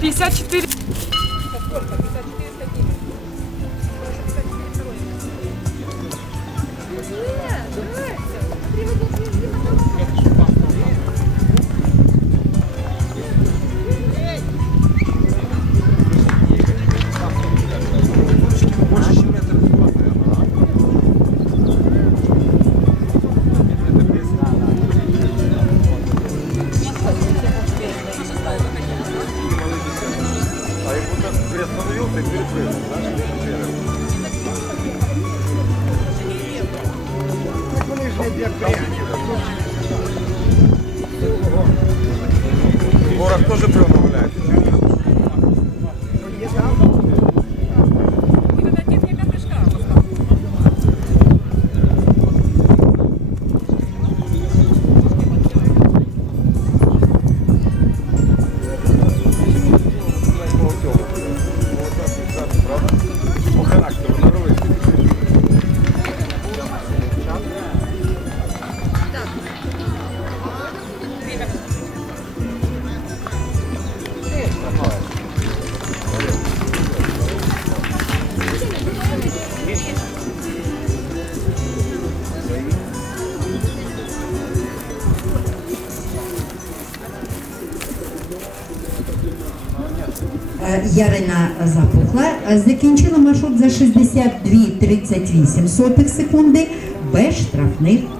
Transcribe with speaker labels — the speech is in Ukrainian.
Speaker 1: 54.
Speaker 2: это тоже приводит.
Speaker 3: Ярина Запухла. Е, закінчила маршрут за 62,38 секунди без штрафних